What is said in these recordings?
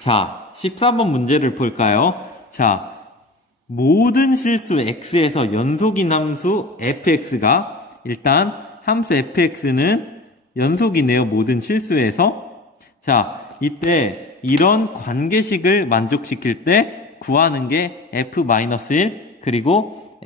자, 14번 문제를 볼까요? 자, 모든 실수 x에서 연속인 함수 fx가 일단 함수 fx는 연속이네요. 모든 실수에서. 자, 이때 이런 관계식을 만족시킬 때 구하는 게 f-1 그리고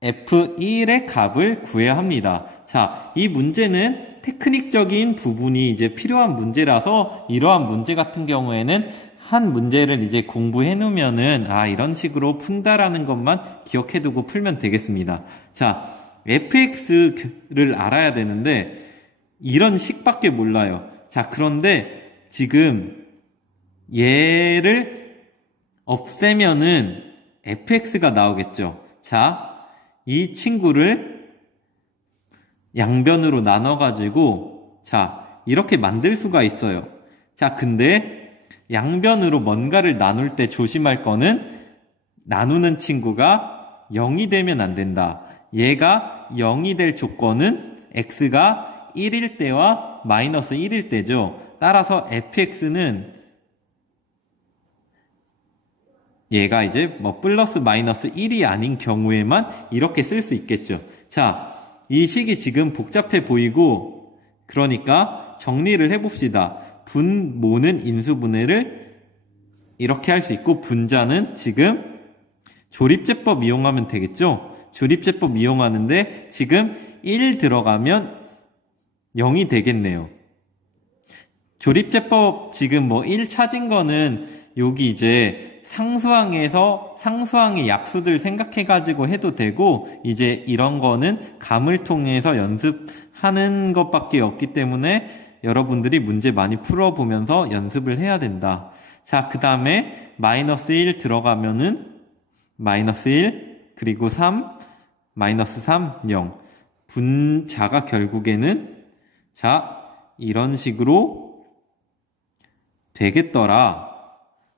f1의 값을 구해야 합니다. 자, 이 문제는 테크닉적인 부분이 이제 필요한 문제라서 이러한 문제 같은 경우에는 한 문제를 이제 공부해 놓으면은 이런 식으로 푼다라는 것만 기억해 두고 풀면 되겠습니다. 자, fx를 알아야 되는데 이런 식밖에 몰라요. 자, 그런데 지금 얘를 없애면은 fx가 나오겠죠. 자, 이 친구를 양변으로 나눠가지고 자, 이렇게 만들 수가 있어요. 자, 근데 양변으로 뭔가를 나눌 때 조심할 거는 나누는 친구가 0이 되면 안 된다. 얘가 0이 될 조건은 x가 1일 때와 마이너스 1일 때죠. 따라서 fx는 얘가 이제 플러스 마이너스 1이 아닌 경우에만 이렇게 쓸 수 있겠죠. 자, 이 식이 지금 복잡해 보이고 그러니까 정리를 해봅시다. 분모는 인수분해를 이렇게 할 수 있고 분자는 지금 조립제법 이용하면 되겠죠. 조립제법 이용하는데 지금 1 들어가면 0이 되겠네요. 조립제법 지금 1 찾은 거는 여기 이제 상수항의 약수들 생각해가지고 해도 되고 이제 이런 거는 감을 통해서 연습하는 것밖에 없기 때문에 여러분들이 문제 많이 풀어보면서 연습을 해야 된다. 자, 그 다음에 마이너스 1 들어가면은 마이너스 1 그리고 3 마이너스 3 0 분자가 결국에는 자 이런 식으로 되겠더라.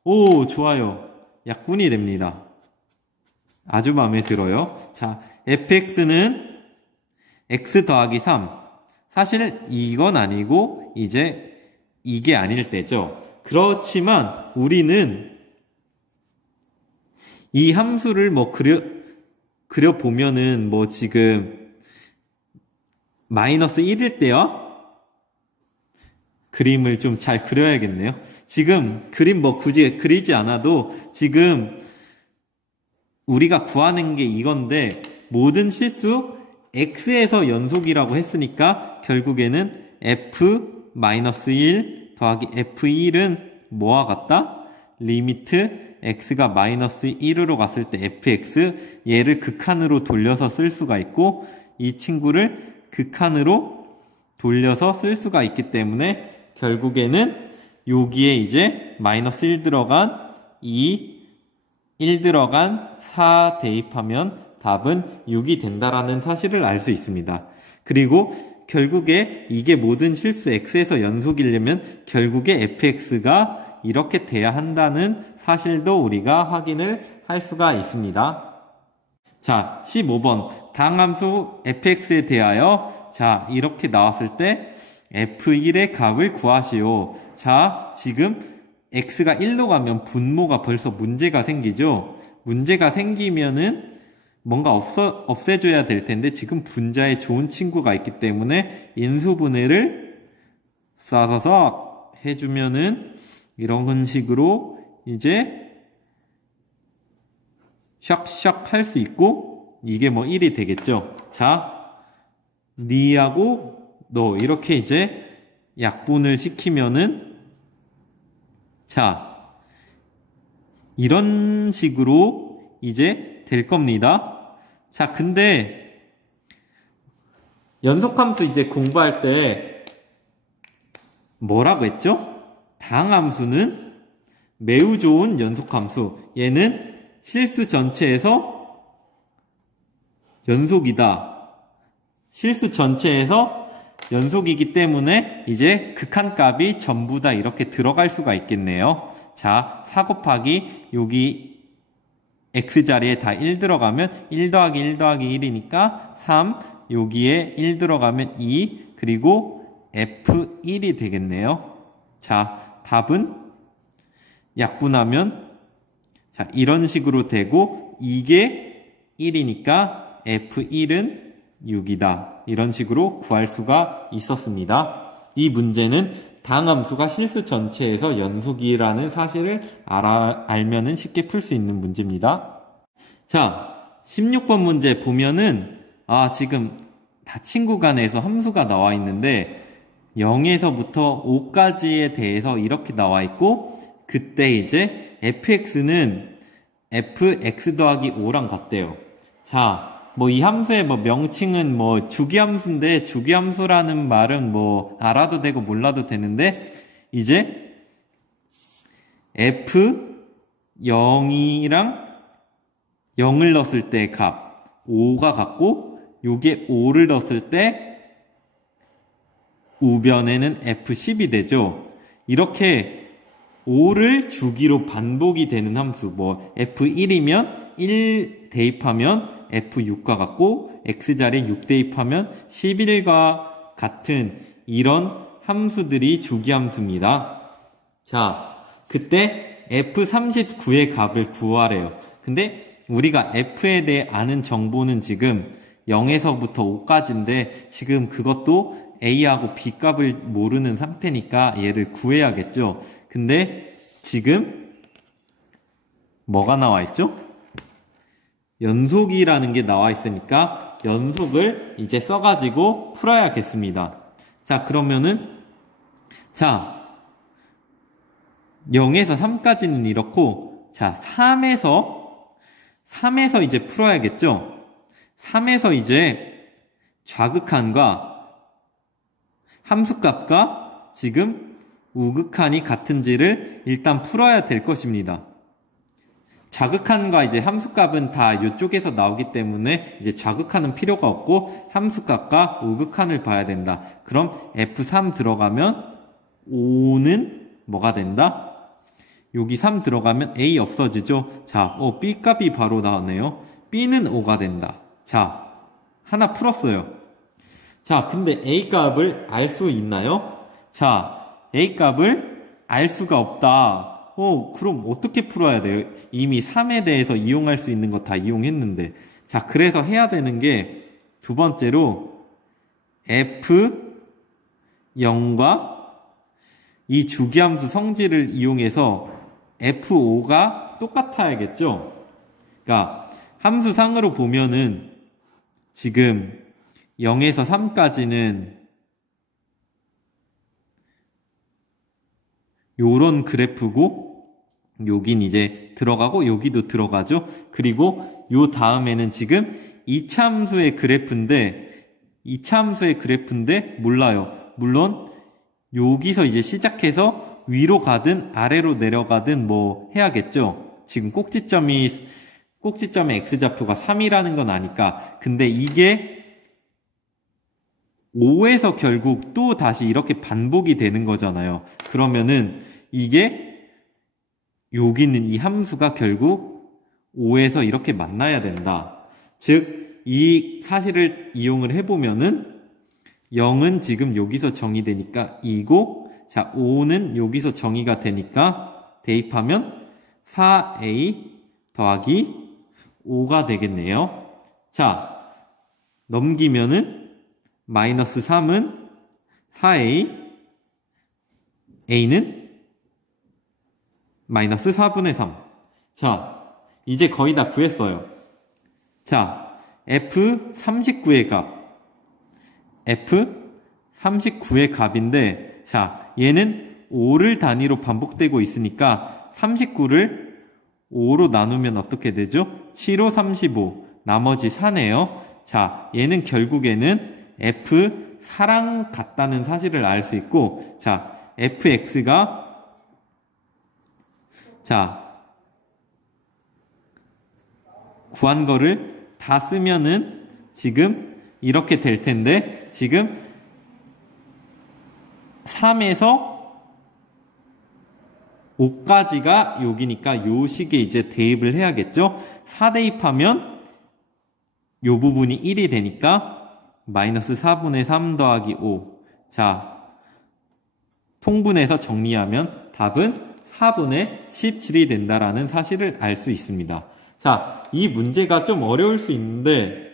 오, 좋아요. 약분이 됩니다. 아주 마음에 들어요. 자, fx는 x 더하기 3 사실 이건 아니고 이제 이게 아닐 때죠. 그렇지만 우리는 이 함수를 그려보면은 지금 마이너스 1일 때요. 그림을 좀 잘 그려야겠네요. 지금 그림 굳이 그리지 않아도 지금 우리가 구하는 게 이건데 모든 실수 x에서 연속이라고 했으니까 결국에는 f-1 더하기 f1은 뭐와 같다? 리미트 x가 마이너스 1으로 갔을 때 fx 얘를 극한으로 돌려서 쓸 수가 있고 이 친구를 극한으로 돌려서 쓸 수가 있기 때문에 결국에는 여기에 이제 마이너스 1 들어간 2, 1 들어간 4 대입하면 답은 6이 된다라는 사실을 알 수 있습니다. 그리고 결국에 이게 모든 실수 x에서 연속이려면 결국에 fx가 이렇게 돼야 한다는 사실도 우리가 확인을 할 수가 있습니다. 자, 15번 당함수 fx에 대하여 자 이렇게 나왔을 때 f1의 값을 구하시오. 자, 지금 x가 1로 가면 분모가 벌써 문제가 생기죠. 문제가 생기면은 뭔가 없애줘야 될 텐데 지금 분자에 좋은 친구가 있기 때문에 인수분해를 쏴서서 해주면은 이런 식으로 이제 샥샥 할 수 있고 이게 1이 되겠죠. 자, 니하고 너 이렇게 이제 약분을 시키면은 자 이런 식으로 이제 될 겁니다. 자, 근데 연속함수 이제 공부할 때 뭐라고 했죠? 당함수는 매우 좋은 연속함수. 얘는 실수 전체에서 연속이다. 실수 전체에서 연속이기 때문에 이제 극한값이 전부 다 이렇게 들어갈 수가 있겠네요. 자, 4 곱하기 여기 x자리에 다 1 들어가면 1 더하기 1 더하기 1이니까 3 여기에 1 들어가면 2 그리고 f1이 되겠네요. 자, 답은 약분하면 자, 이런 식으로 되고 이게 1이니까 F1은 6이다. 이런 식으로 구할 수가 있었습니다. 이 문제는 다항함수가 실수 전체에서 연속이라는 사실을 알면은 쉽게 풀 수 있는 문제입니다. 자, 16번 문제 보면은 지금 다 친구 간에서 함수가 나와 있는데 0에서부터 5까지에 대해서 이렇게 나와 있고 그때 이제 fx는 fx 더하기 5랑 같대요. 자, 뭐 이 함수의 뭐 명칭은 뭐 주기함수인데 주기함수라는 말은 뭐 알아도 되고 몰라도 되는데 이제 f 0이랑 0을 넣었을 때 값 5가 같고 요게 5를 넣었을 때 우변에는 f10이 되죠. 이렇게 5를 주기로 반복이 되는 함수 뭐 f1이면 1 대입하면 f6과 같고 x자리에 6 대입하면 11과 같은 이런 함수들이 주기함수입니다. 자, 그때 f39의 값을 구하래요. 근데 우리가 f에 대해 아는 정보는 지금 0에서부터 5까지인데 지금 그것도 a하고 b 값을 모르는 상태니까 얘를 구해야겠죠. 근데 지금 뭐가 나와 있죠? 연속이라는 게 나와 있으니까 연속을 이제 써가지고 풀어야겠습니다. 자, 그러면은 자 0에서 3까지는 이렇고 자 3에서 이제 풀어야겠죠. 3에서 이제 좌극한과 함수값과 지금 우극한이 같은지를 일단 풀어야 될 것입니다. 좌극한과 이제 함수값은 다 이쪽에서 나오기 때문에 이제 좌극한은 필요가 없고 함수값과 우극한을 봐야 된다. 그럼 F3 들어가면 5는 뭐가 된다? 여기 3 들어가면 A 없어지죠? 자, B 값이 바로 나왔네요. B는 5가 된다. 자, 하나 풀었어요. 자, 근데 A 값을 알 수 있나요? 자, A 값을 알 수가 없다. 그럼 어떻게 풀어야 돼요? 이미 3에 대해서 이용할 수 있는 거 다 이용했는데. 자, 그래서 해야 되는 게 두 번째로 F0과 이 주기함수 성질을 이용해서 F5가 똑같아야겠죠? 그러니까 함수상으로 보면은 지금 0에서 3까지는 요런 그래프고 여긴 이제 들어가고 여기도 들어가죠. 그리고 요 다음에는 지금 2차 함수의 그래프인데 몰라요. 물론 여기서 이제 시작해서 위로 가든 아래로 내려가든 뭐 해야겠죠. 지금 꼭지점의 x좌표가 3이라는 건 아니까. 근데 이게 5에서 결국 또 다시 이렇게 반복이 되는 거잖아요. 그러면은 이게 여기 있는 이 함수가 결국 5에서 이렇게 만나야 된다. 즉 이 사실을 이용을 해보면은 0은 지금 여기서 정의되니까 2고 자 5는 여기서 정의가 되니까 대입하면 4a 더하기 5가 되겠네요. 자 넘기면은 마이너스 3은 4a a는 마이너스 4분의 3. 자, 이제 거의 다 구했어요. 자, F39의 값. F39의 값인데, 자, 얘는 5를 단위로 반복되고 있으니까 39를 5로 나누면 어떻게 되죠? 7, 5, 35. 나머지 4네요. 자, 얘는 결국에는 F4랑 같다는 사실을 알 수 있고, 자, fx가 자, 구한 거를 다 쓰면은 지금 이렇게 될 텐데, 지금 3에서 5까지가 여기니까 요 식에 이제 대입을 해야겠죠? 4 대입하면 요 부분이 1이 되니까 마이너스 4분의 3 더하기 5. 자, 통분해서 정리하면 답은 4분의 17이 된다라는 사실을 알 수 있습니다. 자, 이 문제가 좀 어려울 수 있는데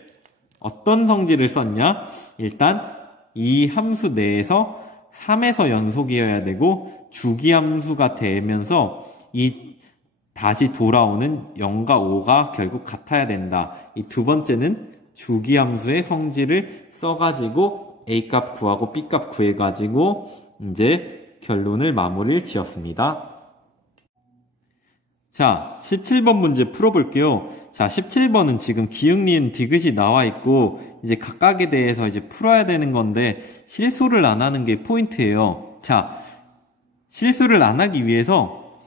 어떤 성질을 썼냐? 일단 이 함수 내에서 3에서 연속이어야 되고 주기함수가 되면서 이 다시 돌아오는 0과 5가 결국 같아야 된다. 이 두 번째는 주기함수의 성질을 써가지고 A값 구하고 B값 구해가지고 이제 결론을 마무리를 지었습니다. 자, 17번 문제 풀어볼게요. 자, 17번은 지금 기역, 니은, 디귿이 나와 있고 이제 각각에 대해서 이제 풀어야 되는 건데 실수를 안 하는 게 포인트예요. 자, 실수를 안 하기 위해서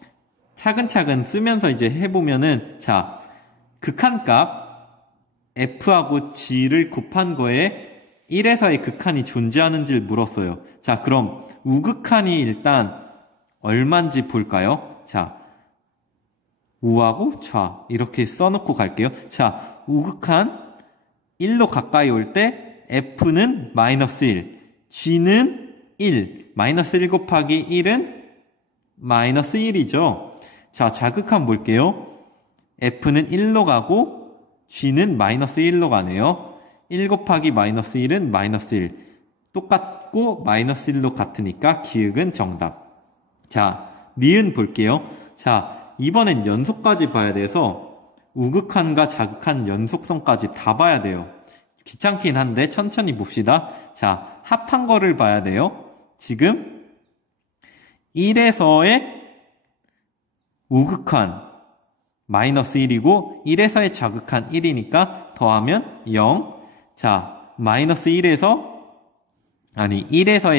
차근차근 쓰면서 이제 해보면은 자, 극한값 f하고 g를 곱한 거에 1에서의 극한이 존재하는지를 물었어요. 자, 그럼 우극한이 일단 얼마인지 볼까요? 자, 우하고 좌 이렇게 써놓고 갈게요. 자, 우극한 1로 가까이 올 때 f는 마이너스 1, g는 1, 마이너스 1 곱하기 1은 마이너스 1이죠. 자, 좌극한 볼게요. f는 1로 가고 g는 마이너스 1로 가네요. 1 곱하기 마이너스 1은 마이너스 1. 똑같고 마이너스 1로 같으니까 기역은 정답. 자, 니은 볼게요. 자, 이번엔 연속까지 봐야 돼서 우극한과 자극한 연속성까지 다 봐야 돼요. 귀찮긴 한데 천천히 봅시다. 자, 합한 거를 봐야 돼요. 지금 1에서의 우극한 마이너스 1이고 1에서의 자극한 1이니까 더하면 0. 자, 마이너스 1에서의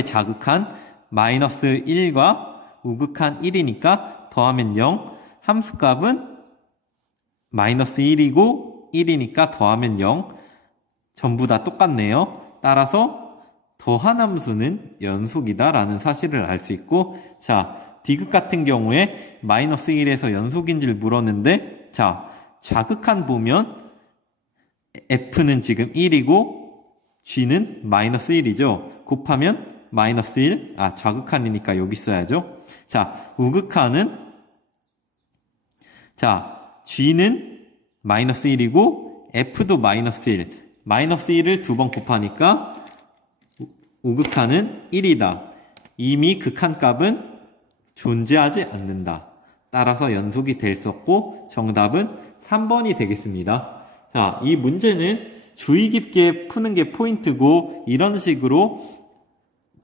자극한 마이너스 1과 우극한 1이니까 더하면 0. 함수값은 마이너스 1이고 1이니까 더하면 0. 전부 다 똑같네요. 따라서 더한 함수는 연속이다 라는 사실을 알 수 있고, 자, 디귿 같은 경우에 마이너스 1에서 연속인지를 물었는데, 자, 좌극한 보면 f는 지금 1이고 g는 마이너스 1이죠. 곱하면 마이너스 1, 좌극한이니까 여기 써야죠. 자, 우극한은 자, g는 마이너스 1이고 f도 마이너스 1. 마이너스 1을 두 번 곱하니까 우극한은 1이다. 이미 극한값은 존재하지 않는다. 따라서 연속이 될 수 없고 정답은 3번이 되겠습니다. 자, 이 문제는 주의 깊게 푸는 게 포인트고 이런 식으로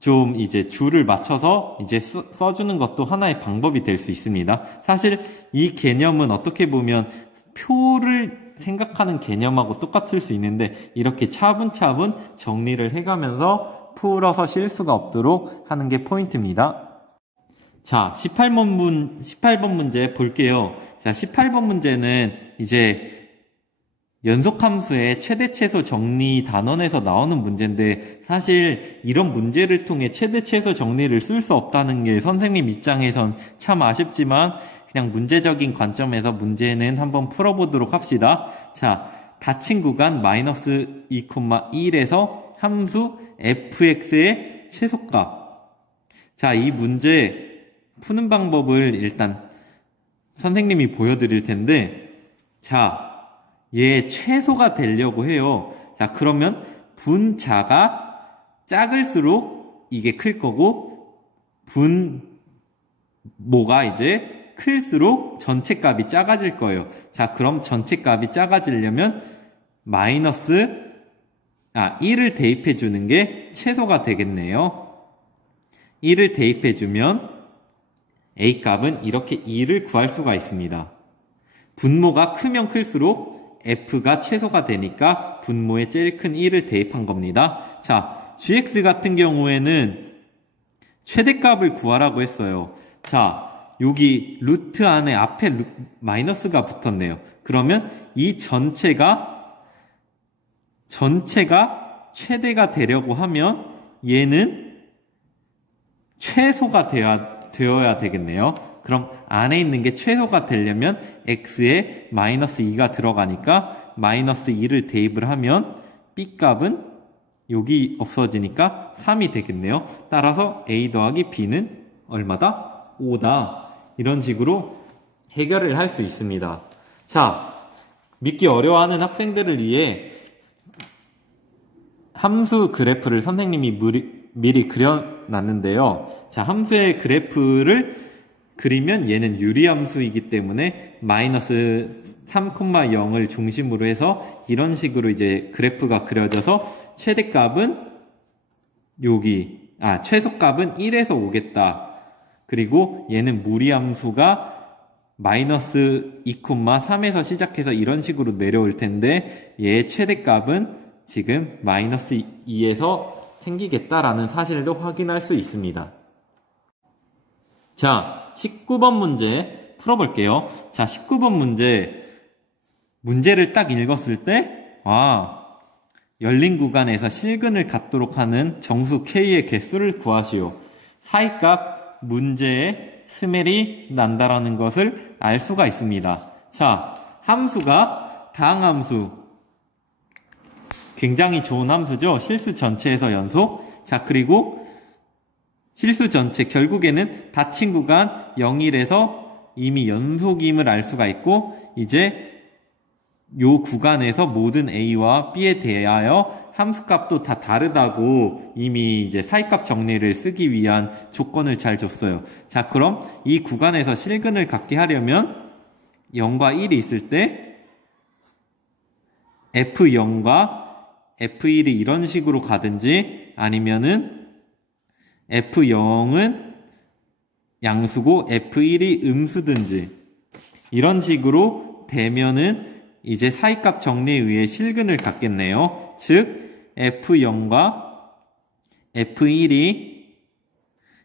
좀 이제 줄을 맞춰서 이제 써주는 것도 하나의 방법이 될 수 있습니다. 사실 이 개념은 어떻게 보면 표를 생각하는 개념하고 똑같을 수 있는데 이렇게 차분차분 정리를 해가면서 풀어서 실수가 없도록 하는 게 포인트입니다. 자, 18번 문제 볼게요. 자, 18번 문제는 이제 연속함수의 최대 최소 정리 단원에서 나오는 문제인데 사실 이런 문제를 통해 최대 최소 정리를 쓸 수 없다는 게 선생님 입장에선 참 아쉽지만 그냥 문제적인 관점에서 문제는 한번 풀어보도록 합시다. 자, 닫힌 구간 마이너스 2,1에서 함수 fx의 최소값. 자, 이 문제 푸는 방법을 일단 선생님이 보여드릴 텐데, 자, 얘 최소가 되려고 해요. 자, 그러면 분자가 작을수록 이게 클 거고 분모가 이제 클수록 전체 값이 작아질 거예요. 자, 그럼 전체 값이 작아지려면 1을 대입해 주는 게 최소가 되겠네요. 1을 대입해 주면 A 값은 이렇게 2를 구할 수가 있습니다. 분모가 크면 클수록 f가 최소가 되니까 분모에 제일 큰 1을 대입한 겁니다. 자, gx 같은 경우에는 최대값을 구하라고 했어요. 자, 여기 루트 안에 앞에 마이너스가 붙었네요. 그러면 이 전체가 최대가 되려고 하면 얘는 최소가 되어야 되겠네요. 그럼 안에 있는 게 최소가 되려면 x에 마이너스 2가 들어가니까 마이너스 2를 대입을 하면 b 값은 여기 없어지니까 3이 되겠네요. 따라서 a 더하기 b는 얼마다? 5다. 이런 식으로 해결을 할 수 있습니다. 자, 믿기 어려워하는 학생들을 위해 함수 그래프를 선생님이 미리 그려놨는데요. 자, 함수의 그래프를 그리면 얘는 유리함수이기 때문에 마이너스 3,0을 중심으로 해서 이런 식으로 이제 그래프가 그려져서 최대값은 최소값은 1에서 오겠다. 그리고 얘는 무리함수가 마이너스 2,3에서 시작해서 이런 식으로 내려올 텐데 얘의 최대값은 지금 마이너스 2에서 생기겠다라는 사실도 확인할 수 있습니다. 자, 19번 문제 풀어볼게요. 자, 19번 문제를 딱 읽었을 때 열린 구간에서 실근을 갖도록 하는 정수 K의 개수를 구하시오. 사이값 문제에 스멜이 난다라는 것을 알 수가 있습니다. 자, 함수가 다항함수. 굉장히 좋은 함수죠. 실수 전체에서 연속. 자, 그리고 실수 전체 결국에는 닫힌 구간 0, 1에서 이미 연속임을 알 수가 있고 이제 요 구간에서 모든 A와 B에 대하여 함수값도 다 다르다고 이미 이제 사이값 정리를 쓰기 위한 조건을 잘 줬어요. 자, 그럼 이 구간에서 실근을 갖게 하려면 0과 1이 있을 때 F0과 F1이 이런 식으로 가든지 아니면은 F0은 양수고 F1이 음수든지 이런 식으로 되면은 이제 사이값 정리에 의해 실근을 갖겠네요. 즉 F0과 F1이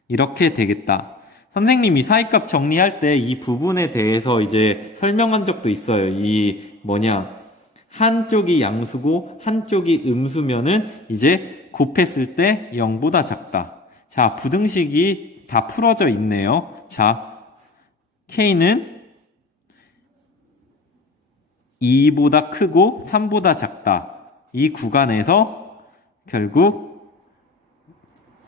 이렇게 되겠다. 선생님이 사이값 정리할 때 이 부분에 대해서 이제 설명한 적도 있어요. 한쪽이 양수고 한쪽이 음수면은 이제 곱했을 때 0보다 작다. 자, 부등식이 다 풀어져 있네요. 자, K는 2보다 크고 3보다 작다. 이 구간에서 결국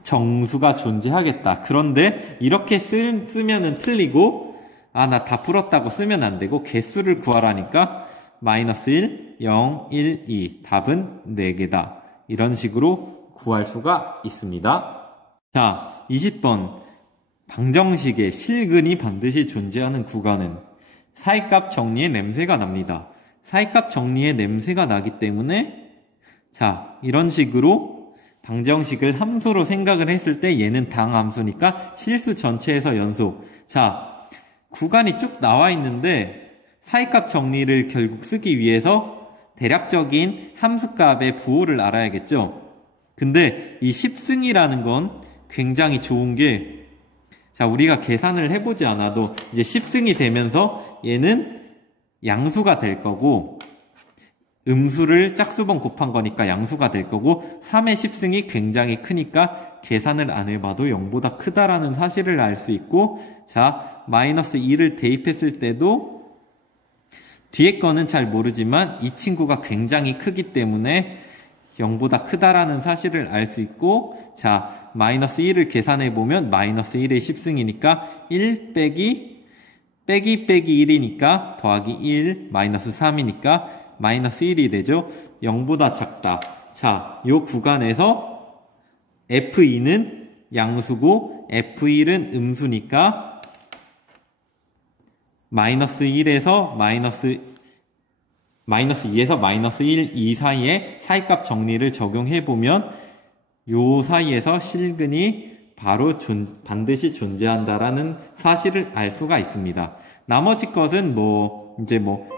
정수가 존재하겠다. 그런데 이렇게 쓰면은 틀리고 나 다 풀었다고 쓰면 안 되고 개수를 구하라니까 마이너스 1, 0, 1, 2 답은 4개다. 이런 식으로 구할 수가 있습니다. 자, 20번 방정식의 실근이 반드시 존재하는 구간은 사이값 정리의 냄새가 납니다. 사이값 정리의 냄새가 나기 때문에 자, 이런 식으로 방정식을 함수로 생각을 했을 때 얘는 당함수니까 실수 전체에서 연속. 자, 구간이 쭉 나와 있는데 사이값 정리를 결국 쓰기 위해서 대략적인 함수값의 부호를 알아야겠죠. 근데 이 10승이라는 건 굉장히 좋은 게 자, 우리가 계산을 해보지 않아도 이제 10승이 되면서 얘는 양수가 될 거고 음수를 짝수번 곱한 거니까 양수가 될 거고 3의 10승이 굉장히 크니까 계산을 안 해봐도 0보다 크다라는 사실을 알 수 있고 자, 마이너스 2를 대입했을 때도 뒤에 거는 잘 모르지만 이 친구가 굉장히 크기 때문에 0보다 크다라는 사실을 알 수 있고 자, 마이너스 1을 계산해보면 마이너스 1의 10승이니까 1 빼기 1이니까 더하기 1 마이너스 3이니까 마이너스 1이 되죠. 0보다 작다. 자, 요 구간에서 F2는 양수고 F1은 음수니까 마이너스 1에서 마이너스 2에서 마이너스 1, 2 사이에 사이값 정리를 적용해보면 요 사이에서 실근이 바로 반드시 존재한다라는 사실을 알 수가 있습니다. 나머지 것은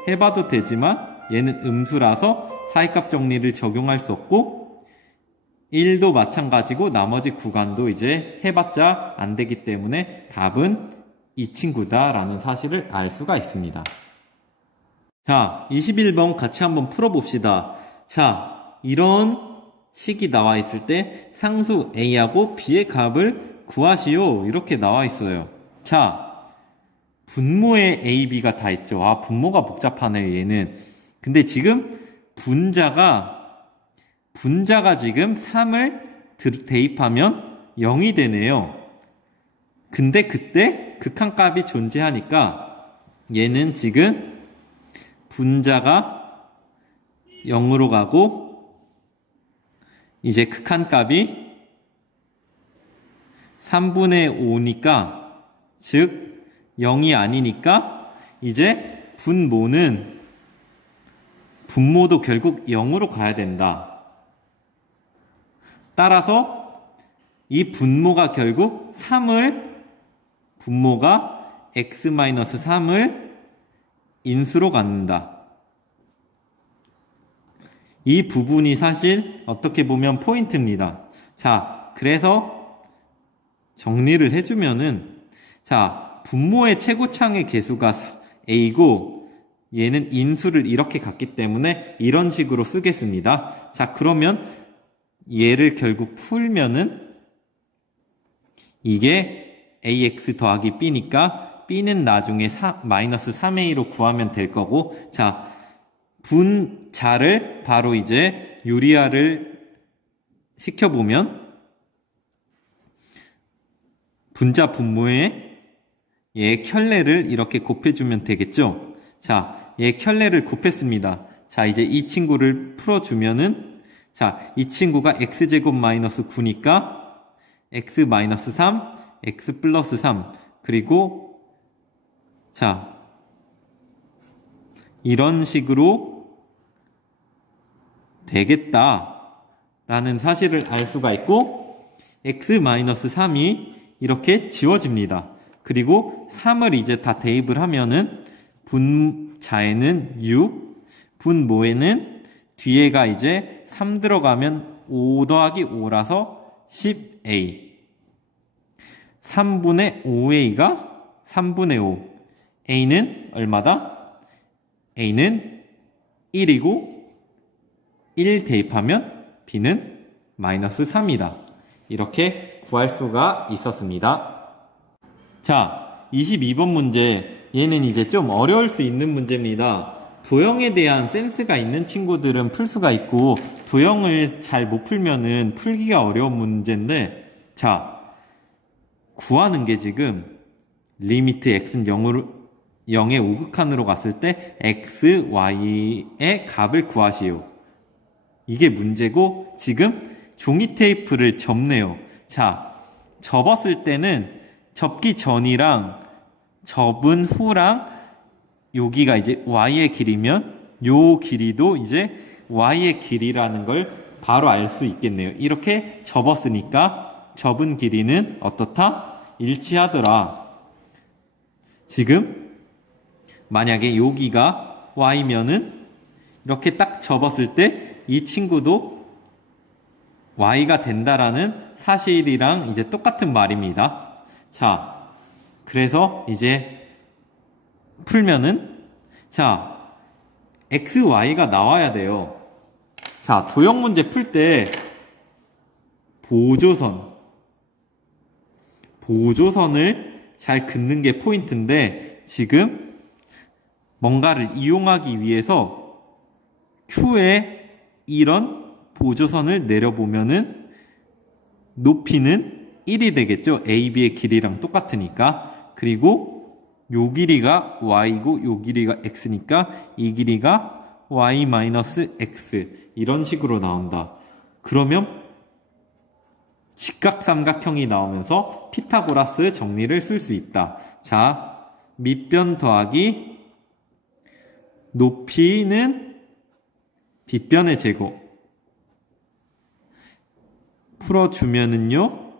해봐도 되지만 얘는 음수라서 사이값 정리를 적용할 수 없고 1도 마찬가지고 나머지 구간도 이제 해봤자 안 되기 때문에 답은 이 친구다라는 사실을 알 수가 있습니다. 자, 21번 같이 한번 풀어봅시다. 자, 이런 식이 나와 있을 때 상수 A하고 B의 값을 구하시오. 이렇게 나와 있어요. 자, 분모에 A, B가 다 있죠. 분모가 복잡하네요, 얘는. 근데 지금 분자가 지금 3을 대입하면 0이 되네요. 근데 그때 극한값이 존재하니까 얘는 지금 분자가 0으로 가고 이제 극한값이 3분의 5니까 즉 0이 아니니까 이제 분모도 결국 0으로 가야 된다. 따라서 이 분모가 결국 분모가 x-3을 인수로 갖는다. 이 부분이 사실 어떻게 보면 포인트입니다. 자, 그래서 정리를 해주면은, 자, 분모의 최고창의 개수가 a고 얘는 인수를 이렇게 갖기 때문에 이런 식으로 쓰겠습니다. 자, 그러면 얘를 결국 풀면은 이게 ax 더하기 b니까 b는 나중에 마이너스 3a로 구하면 될 거고, 자, 분자를 바로 이제 유리화를 시켜보면 분자 분모에 얘 켤레를 이렇게 곱해주면 되겠죠. 자, 얘 켤레를 곱했습니다. 자, 이제 이 친구를 풀어주면은, 자, 이 친구가 x제곱 마이너스 9니까 x 마이너스 3, x 플러스 3, 그리고 자, 이런 식으로 되겠다라는 사실을 알 수가 있고, x 마이너스 3이 이렇게 지워집니다. 그리고 3을 이제 다 대입을 하면은 분자에는 6, 분모에는 뒤에가 이제 3 들어가면 5 더하기 5라서 10a. 3분의 5a가 3분의 5. a는 얼마다? a는 1이고 1 대입하면 b는 마이너스 3이다. 이렇게 구할 수가 있었습니다. 자, 22번 문제. 얘는 이제 좀 어려울 수 있는 문제입니다. 도형에 대한 센스가 있는 친구들은 풀 수가 있고, 도형을 잘 못 풀면은 풀기가 어려운 문제인데, 자, 구하는 게 지금 리미트 x는 0의 우극한으로 갔을 때 x, y의 값을 구하시오. 이게 문제고, 지금 종이 테이프를 접네요. 자, 접었을 때는 접기 전이랑 접은 후랑 여기가 이제 y의 길이면 요 길이도 이제 y의 길이라는 걸 바로 알 수 있겠네요. 이렇게 접었으니까 접은 길이는 어떻다? 일치하더라. 지금 만약에 여기가 y면은 이렇게 딱 접었을 때 이 친구도 y가 된다라는 사실이랑 이제 똑같은 말입니다. 자, 그래서 이제 풀면은, 자, x, y가 나와야 돼요. 자, 도형 문제 풀 때 보조선을 잘 긋는 게 포인트인데, 지금 뭔가를 이용하기 위해서 Q에 이런 보조선을 내려보면은 높이는 1이 되겠죠. AB의 길이랑 똑같으니까. 그리고 요 길이가 y고 요 길이가 x니까 이 길이가 y-x 이런 식으로 나온다. 그러면 직각삼각형이 나오면서 피타고라스 정리를 쓸 수 있다. 자, 밑변 더하기 높이는 빗변의 제곱 풀어주면은요,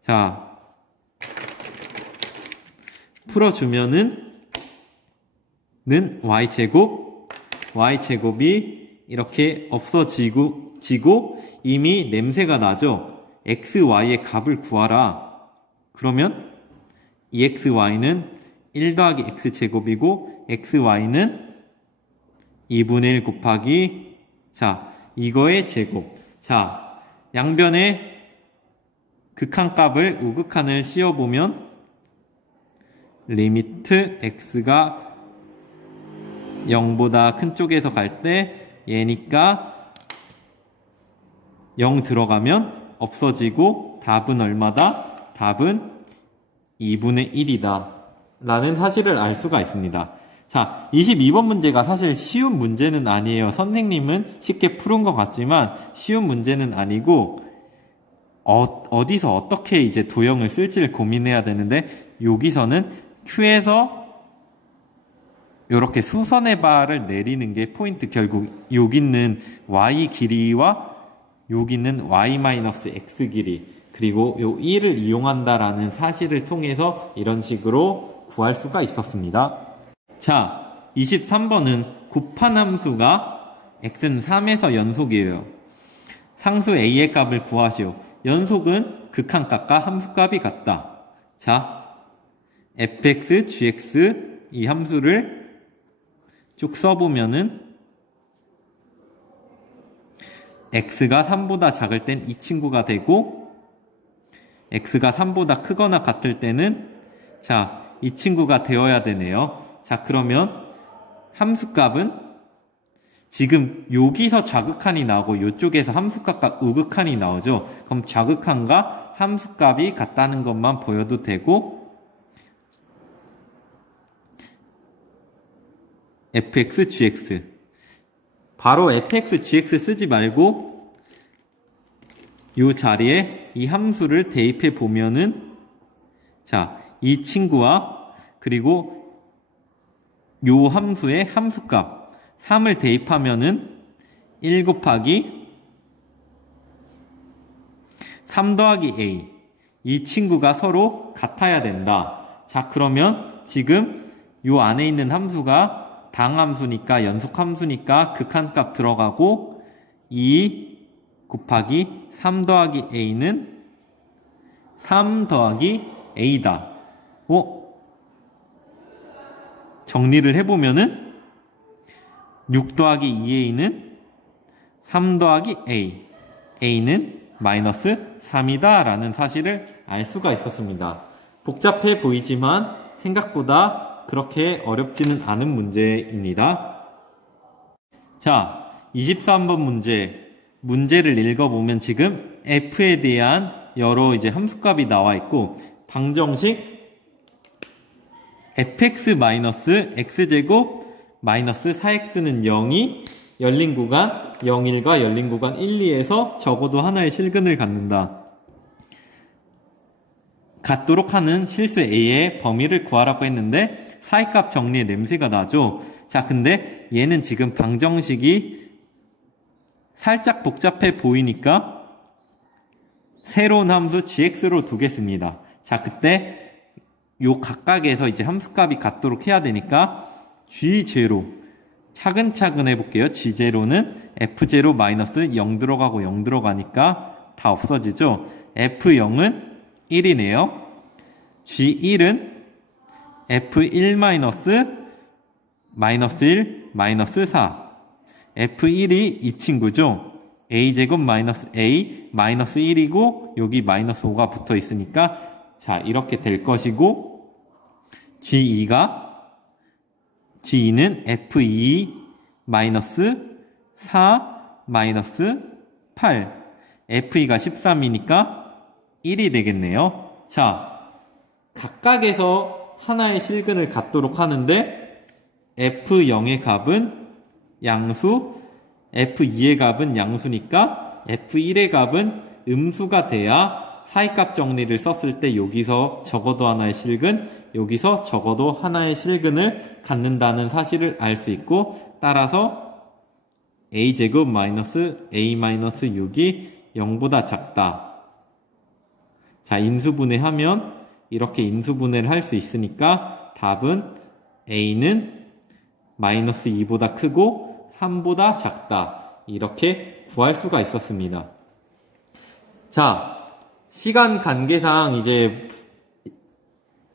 자, 풀어주면은 y제곱이 이렇게 없어지고 이미 냄새가 나죠. x, y의 값을 구하라. 그러면 exy는 1 더하기 x제곱이고 xy는 2분의 1 곱하기, 자, 이거의 제곱. 자, 양변에 극한값을 우극한을 씌워보면 리미트 x가 0보다 큰 쪽에서 갈 때 얘니까 0 들어가면 없어지고 답은 얼마다? 답은 2분의 1이다 라는 사실을 알 수가 있습니다. 자, 22번 문제가 사실 쉬운 문제는 아니에요. 선생님은 쉽게 푸는 것 같지만 쉬운 문제는 아니고 어디서 어떻게 이제 도형을 쓸지를 고민해야 되는데, 여기서는 Q에서 이렇게 수선의 바를 내리는 게 포인트. 결국 여기 있는 Y 길이와 여기 있는 Y-X 길이, 그리고 요 1을 이용한다라는 사실을 통해서 이런 식으로 구할 수가 있었습니다. 자, 23번은 곱한 함수가 x는 3에서 연속이에요. 상수 a의 값을 구하시오. 연속은 극한값과 함수값이 같다. 자, fx, gx 이 함수를 쭉 써보면은 x가 3보다 작을 땐 이 친구가 되고, x가 3보다 크거나 같을 때는 자, 이 친구가 되어야 되네요. 자, 그러면 함수값은 지금 여기서 좌극한이 나오고 이쪽에서 함수값과 우극한이 나오죠. 그럼 좌극한과 함수값이 같다는 것만 보여도 되고, fx, gx 바로 fx, gx 쓰지 말고 이 자리에 이 함수를 대입해 보면은 자, 이 친구와 그리고 요 함수의 함수값 3을 대입하면은 1 곱하기 3 더하기 a, 이 친구가 서로 같아야 된다. 자, 그러면 지금 요 안에 있는 함수가 당함수니까 연속함수니까 극한값 들어가고 2 곱하기 3 더하기 a는 3 더하기 a다. 정리를 해보면은 6 더하기 2a는 3 더하기 a, a는 마이너스 3이다 라는 사실을 알 수가 있었습니다. 복잡해 보이지만 생각보다 그렇게 어렵지는 않은 문제입니다. 자, 23번 문제를 읽어보면 지금 f에 대한 여러 이제 함수값이 나와 있고, 방정식 fx-x제곱 마이너스 4x는 0이 열린 구간 01과 열린 구간 1, 2에서 적어도 하나의 실근을 갖도록 하는 실수 a의 범위를 구하라고 했는데, 사이값 정리의 냄새가 나죠. 자, 근데 얘는 지금 방정식이 살짝 복잡해 보이니까 새로운 함수 gx로 두겠습니다. 자, 그때 요 각각에서 이제 함수값이 같도록 해야 되니까 g0 차근차근 해볼게요. g0는 f0 마이너스 0 들어가고 0 들어가니까 다 없어지죠. f0은 1이네요. g1은 f1 마이너스 1 마이너스 4, f1이 이 친구죠. a제곱 마이너스 a 마이너스 1이고 여기 마이너스 5가 붙어 있으니까 자, 이렇게 될 것이고, G는 F2 마이너스 4 마이너스 8, F2가 13이니까 1이 되겠네요. 자, 각각에서 하나의 실근을 갖도록 하는데 F0의 값은 양수, F2의 값은 양수니까 F1의 값은 음수가 돼야 사이값 정리를 썼을 때 여기서 적어도 하나의 실근, 여기서 적어도 하나의 실근을 갖는다는 사실을 알 수 있고, 따라서 a제곱 마이너스 a 마이너스 6이 0보다 작다. 자, 인수분해하면 이렇게 인수분해를 할 수 있으니까 답은 a는 마이너스 2보다 크고 3보다 작다. 이렇게 구할 수가 있었습니다. 자, 시간 관계상 이제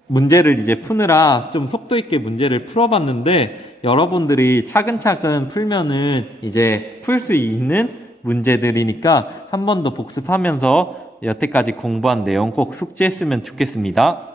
문제를 이제 푸느라 좀 속도 있게 문제를 풀어봤는데, 여러분들이 차근차근 풀면은 이제 풀 수 있는 문제들이니까 한 번 더 복습하면서 여태까지 공부한 내용 꼭 숙지했으면 좋겠습니다.